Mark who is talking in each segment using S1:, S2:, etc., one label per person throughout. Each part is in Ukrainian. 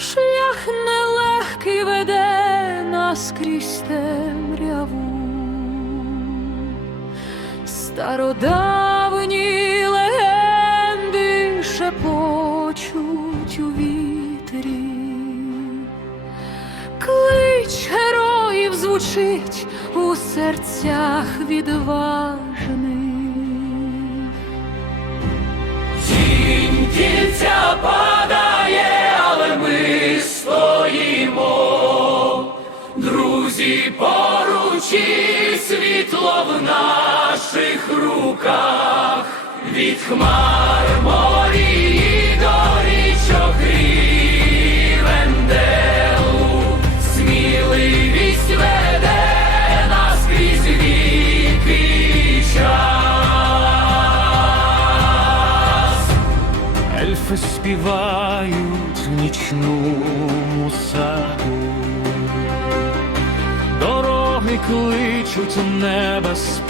S1: шлях нелегкий веде нас крізь темряву, стародавні легенди шепочуть у вітрі, клич героїв звучить у серцях
S2: відваг. Друзі, поруч і світло в наших руках. Від хмар морі до річок Рівенделу. Сміливість веде нас крізь віки час. Ельфи співають в нічному саду, дороги кличуть небезпека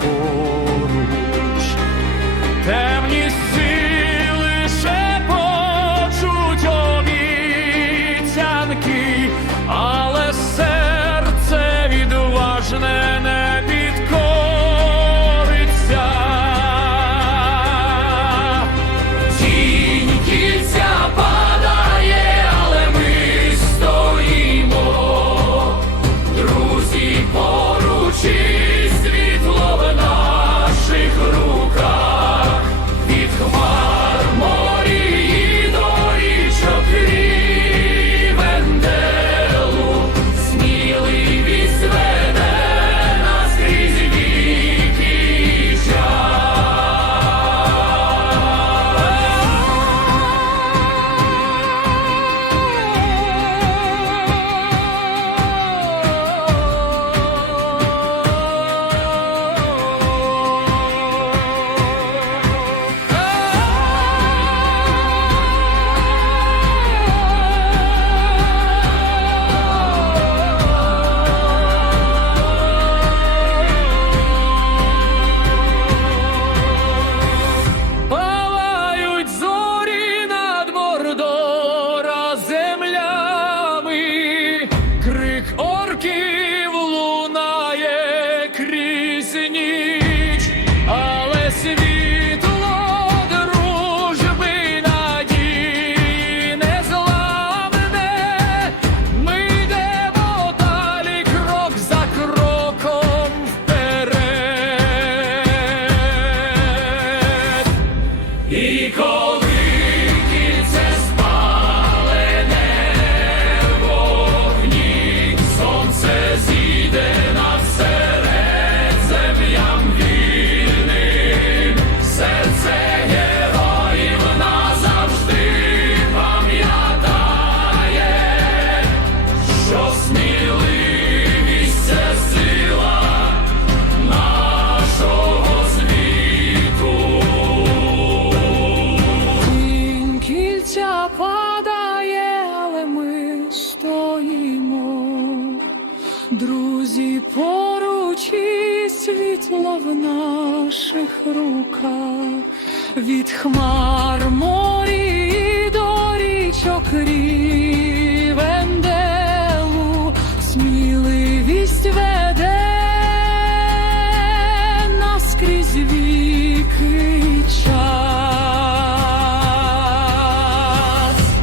S2: поруч, темні seviyorum. Друзі, поруч і в наших руках. Від хмар